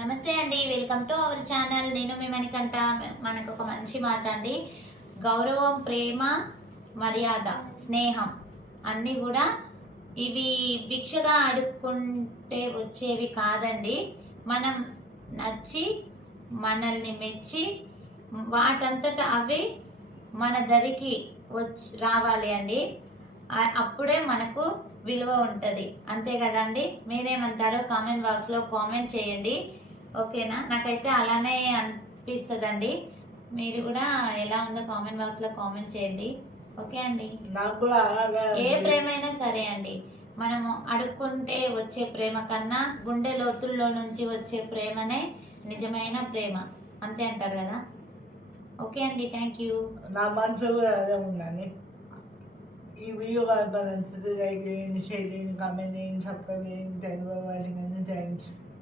నమస్తే అండి, welcome to our channel. నేను మీ మణికంఠ. మనకు ఒక మంచి మాట అండి. గౌరవం, ప్రేమ, మర్యాద, స్నేహం అన్నీ కూడా ఇవి భిక్షగా అడుక్కుంటే వచ్చేవి కాదండి. మనం నచ్చి మనల్ని మెచ్చి వాటంతట అవి మన దరికి రావాలి అండి. అప్పుడే మనకు విలువ ఉంటుంది. అంతే కదండి? మీరేమంటారో కామెంట్ బాక్స్లో కామెంట్ చేయండి. ఓకేనా? నాకైతే అలానే అనిపిస్తుందండి. మీరు కూడా ఎలా ఉందో కామెంట్ బాక్స్లో కామెంట్ చేయండి. ఓకే అండి. ఏ ప్రేమైనా సరే అండి, మనము అడుక్కుంటే వచ్చే ప్రేమ కన్నా గుండె లోతుల్లో నుంచి వచ్చే ప్రేమనే నిజమైన ప్రేమ. అంతే అంటారు కదా? ఓకే అండి, థ్యాంక్ యూ. నా మనసు అదే ఉందండి. ఈ వీడియో కనుక నచ్చితే లైక్ చేయండి, షేర్ చేయండి, కామెంట్ చేయండి, సబ్స్క్రైబ్ చేయండి. థ్యాంక్స్.